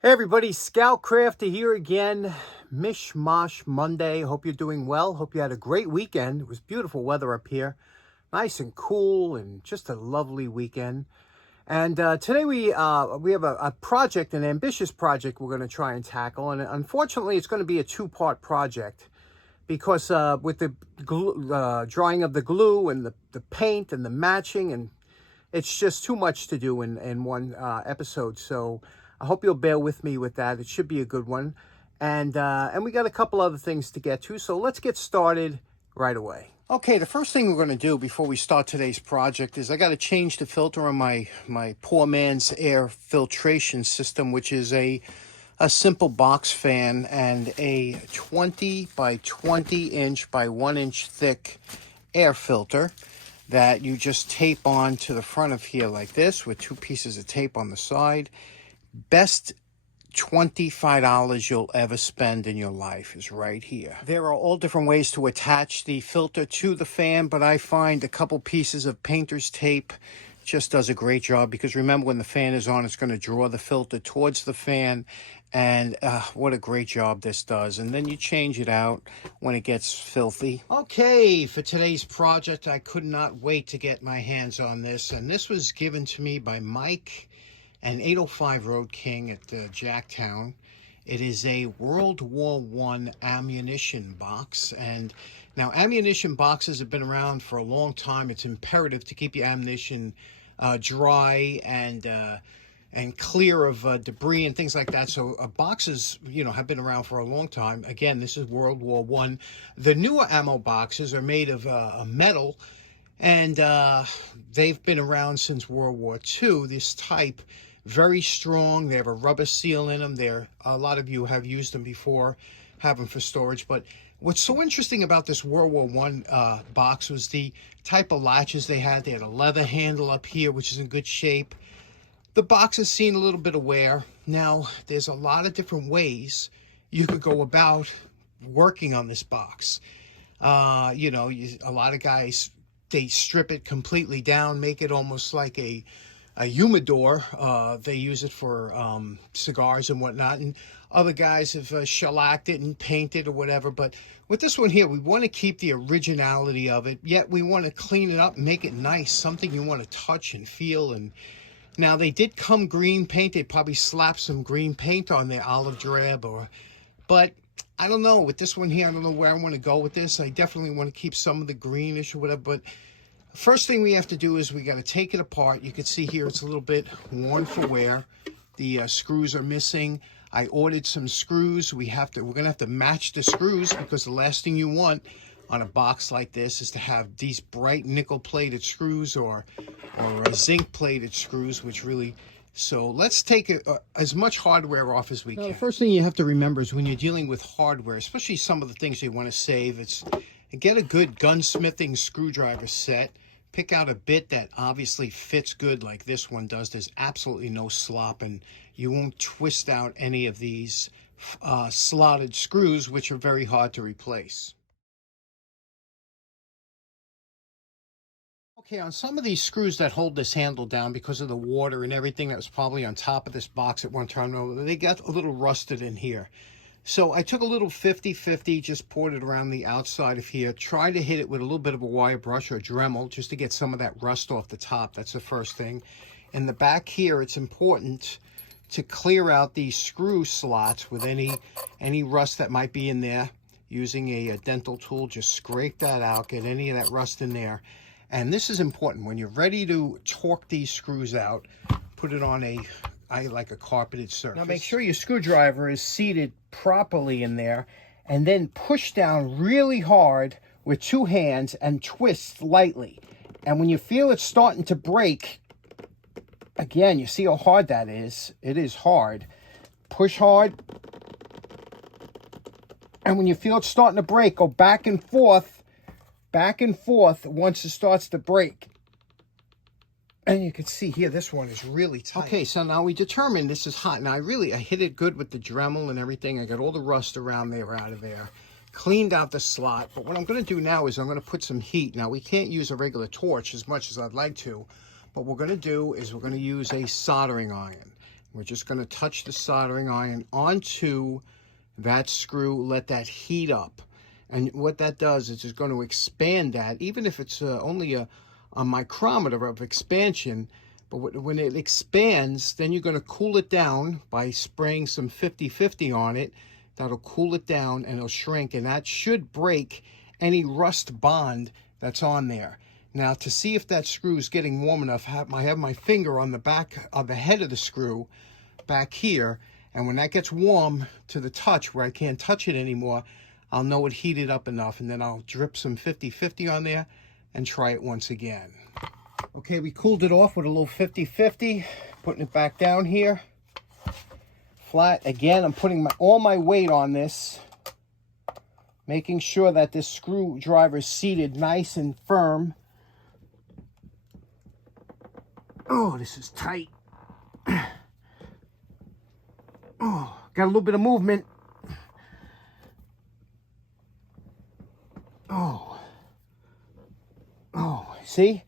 Hey everybody, Scout Crafter here again. Mishmash Monday. Hope you're doing well. Hope you had a great weekend. It was beautiful weather up here. Nice and cool and just a lovely weekend. And today we have a project, an ambitious project we're going to try and tackle. And unfortunately, it's going to be a two-part project because with the drying of the glue and the paint and the matching, and it's just too much to do in one episode. So I hope you'll bear with me with that. It should be a good one. And we got a couple other things to get to. So let's get started right away. Okay, the first thing we're going to do before we start today's project is I got to change the filter on my poor man's air filtration system, which is a simple box fan and a 20 by 20 inch by 1 inch thick air filter that you just tape on to the front of here like this with two pieces of tape on the side. Best $25 you'll ever spend in your life is right here. There are all different ways to attach the filter to the fan, but I find a couple pieces of painter's tape just does a great job, because remember, when the fan is on, it's going to draw the filter towards the fan, and what a great job this does. And then you change it out when it gets filthy. Okay, for today's project, I could not wait to get my hands on this, and this was given to me by Mike and 805 Road King at Jacktown. It is a World War I ammunition box. And now ammunition boxes have been around for a long time. It's imperative to keep your ammunition dry and clear of debris and things like that. So boxes, have been around for a long time. Again, this is World War I. The newer ammo boxes are made of metal, and they've been around since World War II. This type, very strong. They have a rubber seal in them. A lot of you have used them before, have them for storage. But what's so interesting about this World War I box was the type of latches they had. They had a leather handle up here, which is in good shape. The box has seen a little bit of wear. Now, there's a lot of different ways you could go about working on this box. A lot of guys, they strip it completely down, make it almost like a humidor. They use it for cigars and whatnot, and other guys have shellacked it and painted or whatever. But with this one here, we want to keep the originality of it, yet we want to clean it up and make it nice, something you want to touch and feel. And now, they did come green paint. They probably slapped some green paint on there, olive drab, but I don't know. With this one here, I don't know where I want to go with this. I definitely want to keep some of the greenish or whatever, but first thing we have to do is we got to take it apart. You can see here it's a little bit worn for wear. The screws are missing. I ordered some screws. We're gonna have to match the screws, because the last thing you want on a box like this is to have these bright nickel plated screws or zinc plated screws, which really. So let's take as much hardware off as we can. The first thing you have to remember is when you're dealing with hardware, especially some of the things you want to save, get a good gunsmithing screwdriver set. Pick out a bit that obviously fits good like this one does. There's absolutely no slop, and you won't twist out any of these slotted screws, which are very hard to replace. Okay, on some of these screws that hold this handle down, because of the water and everything that was probably on top of this box at one time, they got a little rusted in here. So I took a little 50-50, just poured it around the outside of here, tried to hit it with a little bit of a wire brush or a Dremel just to get some of that rust off the top. That's the first thing. In the back here, it's important to clear out these screw slots with any rust that might be in there. Using a dental tool, just scrape that out, get any of that rust in there. And this is important. When you're ready to torque these screws out, put it on I like a carpeted surface. Now make sure your screwdriver is seated properly in there, and then push down really hard with two hands and twist lightly. And when you feel it's starting to break, again, you see how hard that is. It is hard. Push hard. And when you feel it's starting to break, go back and forth once it starts to break. And you can see here, this one is really tight. Okay, so now we determined this is hot. Now I hit it good with the Dremel and everything. I got all the rust around there out of there. Cleaned out the slot. But what I'm going to do now is I'm going to put some heat. Now we can't use a regular torch as much as I'd like to. What we're going to do is we're going to use a soldering iron. We're just going to touch the soldering iron onto that screw, let that heat up. And what that does is it's going to expand that, even if it's only a micrometer of expansion. But when it expands, then you're going to cool it down by spraying some 50-50 on it. That'll cool it down and it'll shrink, and that should break any rust bond that's on there. Now, to see if that screw is getting warm enough, I have my finger on the back of the head of the screw back here, and when that gets warm to the touch where I can't touch it anymore, I'll know it heated up enough, and then I'll drip some 50-50 on there and try it once again. Okay, we cooled it off with a little 50-50, putting it back down here, flat. Again, I'm putting all my weight on this, making sure that this screwdriver is seated nice and firm. Oh, this is tight. Oh, got a little bit of movement. Oh, see?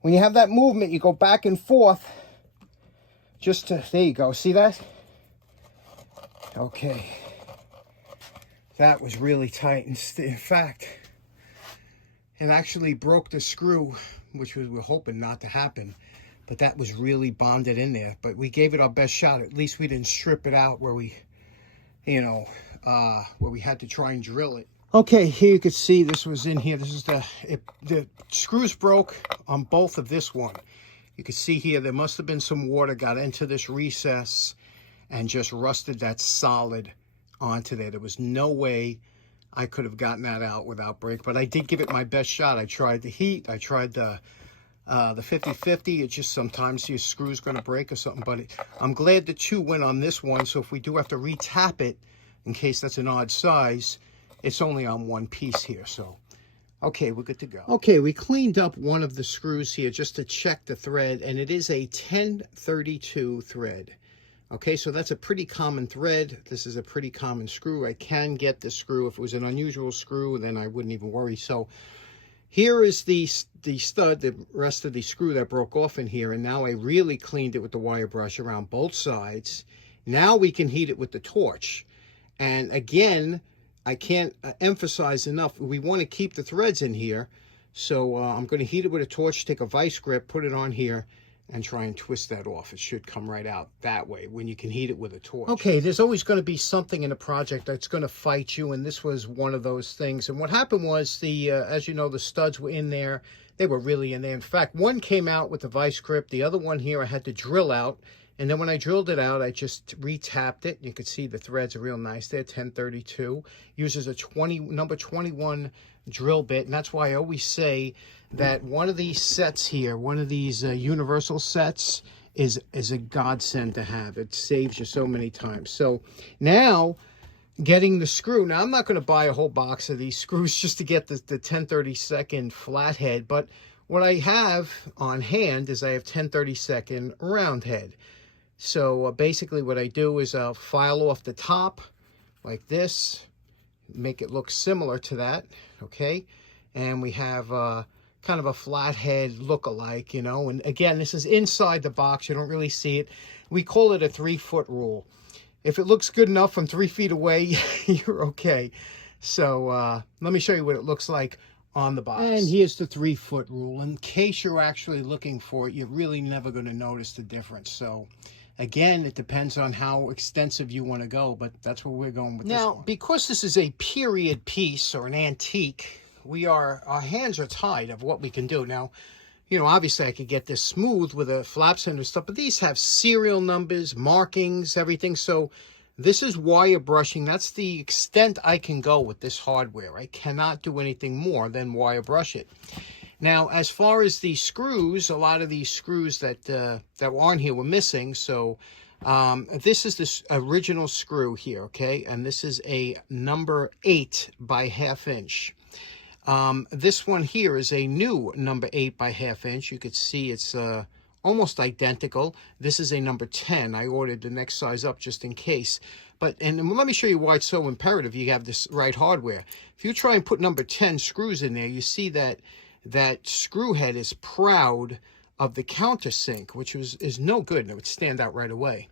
When you have that movement, you go back and forth. There you go, see that? Okay. That was really tight. In fact, it actually broke the screw, which we're hoping not to happen. But that was really bonded in there. But we gave it our best shot. At least we didn't strip it out where we, where we had to try and drill it. Okay, here you can see this was in here. This is the screws broke on both of this one. You can see here there must have been some water got into this recess and just rusted that solid onto there. There was no way I could have gotten that out without break. But I did give it my best shot. I tried the heat. I tried the 50-50. It's just sometimes your screw's going to break or something, but I'm glad the two went on this one, so if we do have to re-tap it in case that's an odd size, it's only on one piece here. So okay, we're good to go. Okay, we cleaned up one of the screws here just to check the thread, and it is a 1032 thread. Okay, so that's a pretty common thread. This is a pretty common screw. I can get the screw. If it was an unusual screw, then I wouldn't even worry. So here is the stud, the rest of the screw that broke off in here, and now I really cleaned it with the wire brush around both sides. Now we can heat it with the torch. And again, I can't emphasize enough, we want to keep the threads in here. So I'm going to heat it with a torch, take a vice grip, put it on here, and try and twist that off. It should come right out that way when you can heat it with a torch. Okay, there's always going to be something in a project that's going to fight you, and this was one of those things. And what happened was, as you know, the studs were in there. They were really in there. In fact, one came out with the vice grip. The other one here I had to drill out. And then when I drilled it out, I just re-tapped it. You can see the threads are real nice there, 1032. Uses a number 21 drill bit, and that's why I always say that one of these sets here, one of these universal sets, is a godsend to have. It saves you so many times. So now, getting the screw. Now, I'm not going to buy a whole box of these screws just to get the 1032nd flathead, but what I have on hand is I have 1032nd round head. So basically what I do is I'll file off the top like this, make it look similar to that, okay? And we have kind of a flathead look-alike, and again, this is inside the box. You don't really see it. We call it a 3-foot rule. If it looks good enough from 3 feet away, you're okay. So let me show you what it looks like on the box. And here's the 3-foot rule. In case you're actually looking for it, you're really never going to notice the difference. So again, it depends on how extensive you want to go, but that's where we're going with this one. Now, because this is a period piece or an antique, our hands are tied of what we can do. Now, obviously I could get this smooth with a flap center stuff, but these have serial numbers, markings, everything. So this is wire brushing. That's the extent I can go with this hardware. I cannot do anything more than wire brush it. Now, as far as the screws, a lot of these screws that were on here were missing. So this is this original screw here, okay? And this is a number 8 by 1/2 inch. This one here is a new number 8 by 1/2 inch. You could see it's almost identical. This is a number 10. I ordered the next size up just in case. And let me show you why it's so imperative you have this right hardware. If you try and put number 10 screws in there, you see that screw head is proud of the countersink, which is no good, and it would stand out right away.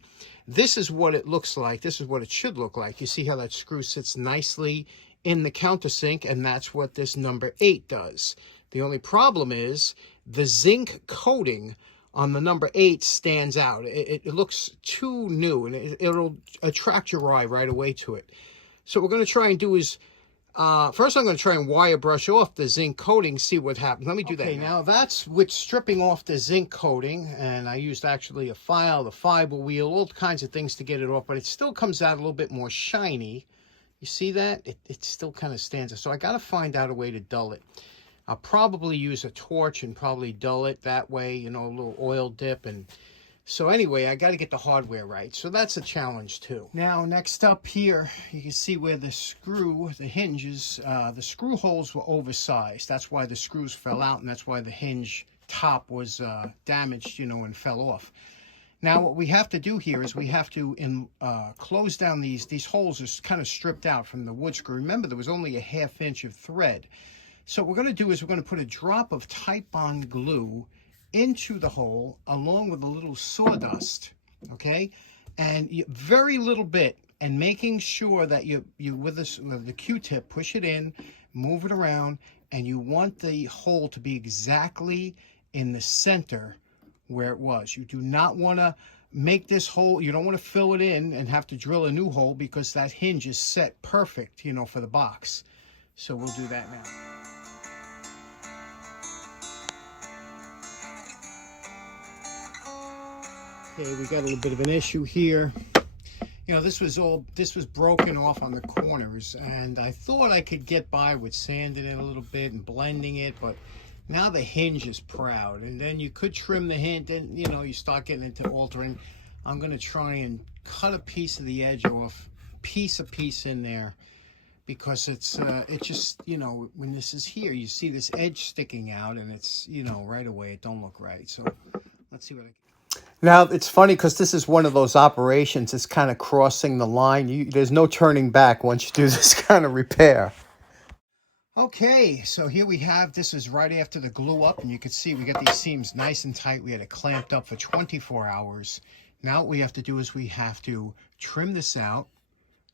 this is what it looks like. This is what it should look like. You see how that screw sits nicely in the countersink, and that's what this number 8 does. The only problem is the zinc coating on the number 8 stands out. It looks too new, and it'll attract your eye right away to it. So what we're going to try and do is, first I'm going to try and wire brush off the zinc coating, see what happens. Let me do that. Okay, now that's with stripping off the zinc coating, and I used actually a file, the fiber wheel, all kinds of things to get it off, but it still comes out a little bit more shiny. You see that? It still kind of stands. So I got to find out a way to dull it. I'll probably use a torch and probably dull it that way, you know, a little oil dip. And so anyway, I got to get the hardware right. So that's a challenge too. Now, next up here, you can see where the screw, the hinges, the screw holes were oversized. That's why the screws fell out, and that's why the hinge top was damaged, you know, and fell off. Now, what we have to do here is we have to close down these holes are kind of stripped out from the wood screw. Remember, there was only a 1/2 inch of thread. So what we're going to do is we're going to put a drop of Tip-On glue into the hole along with a little sawdust, okay? And very little bit, and making sure that you with the Q-tip, push it in, move it around, and you want the hole to be exactly in the center where it was. You do not want to make this hole, you don't want to fill it in and have to drill a new hole, because that hinge is set perfect, you know, for the box. So we'll do that now. Okay, we got a little bit of an issue here. You know, this was broken off on the corners, and I thought I could get by with sanding it a little bit and blending it, but now the hinge is proud, and then you could trim the hinge, and you know, you start getting into altering. I'm going to try and cut a piece of the edge off, piece a piece in there, because it's just, you know, when this is here, you see this edge sticking out, and it's, you know, right away it don't look right. So let's see what I can. Now, it's funny because this is one of those operations. It's kind of crossing the line. There's no turning back once you do this kind of repair. Okay, so here we have, this is right after the glue up, and you can see we got these seams nice and tight. We had it clamped up for 24 hours. Now what we have to do is we have to trim this out.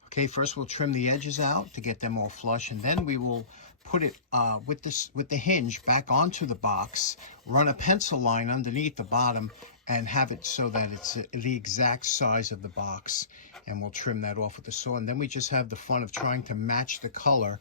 Okay, first we'll trim the edges out to get them all flush, and then we will put it with the hinge back onto the box, run a pencil line underneath the bottom, and have it so that it's the exact size of the box. And we'll trim that off with the saw, and then we just have the fun of trying to match the color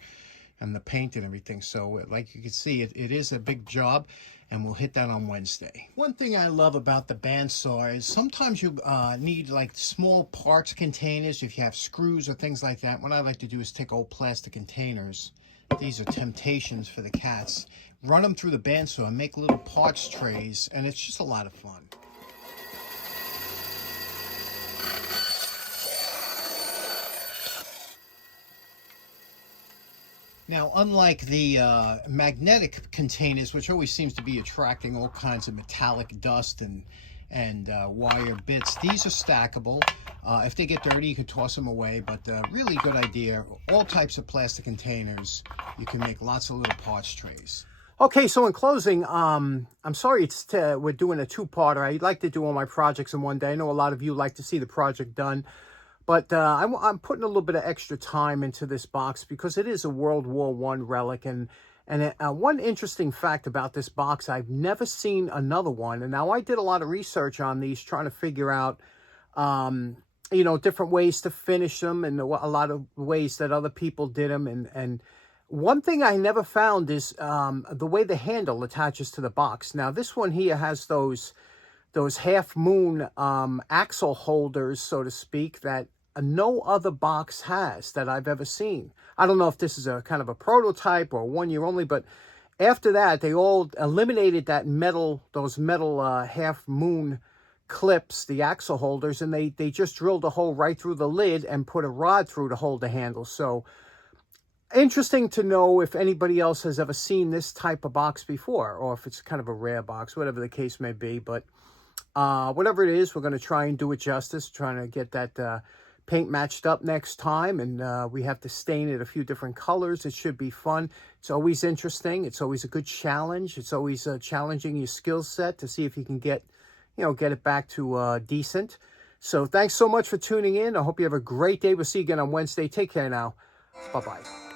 and the paint and everything. So like you can see, it is a big job, and we'll hit that on Wednesday. One thing I love about the bandsaw is sometimes you need like small parts containers if you have screws or things like that. What I like to do is take old plastic containers. These are temptations for the cats. Run them through the bandsaw and make little parts trays, and it's just a lot of fun. Now, unlike the magnetic containers, which always seems to be attracting all kinds of metallic dust and wire bits, these are stackable. If they get dirty, you can toss them away, but really good idea. All types of plastic containers. You can make lots of little parts trays. Okay, so in closing, I'm sorry we're doing a two-parter. I'd like to do all my projects in one day. I know a lot of you like to see the project done. But I'm putting a little bit of extra time into this box because it is a World War I relic. And one interesting fact about this box, I've never seen another one. And now I did a lot of research on these, trying to figure out, you know, different ways to finish them and a lot of ways that other people did them. And one thing I never found is the way the handle attaches to the box. Now, this one here has those half moon axle holders, so to speak, that no other box has that I've ever seen. I don't know if this is a kind of a prototype or 1 year only, but after that, they all eliminated that those metal half moon clips, the axle holders, and they just drilled a hole right through the lid and put a rod through to hold the handle. So interesting to know if anybody else has ever seen this type of box before, or if it's kind of a rare box, whatever the case may be. But whatever it is, we're going to try and do it justice, trying to get that paint matched up next time, and we have to stain it a few different colors. It should be fun. It's always interesting. It's always a good challenge. It's always challenging your skill set to see if you can get it back to decent. So thanks so much for tuning in. I hope you have a great day. We'll see you again on Wednesday. Take care now. Bye-bye.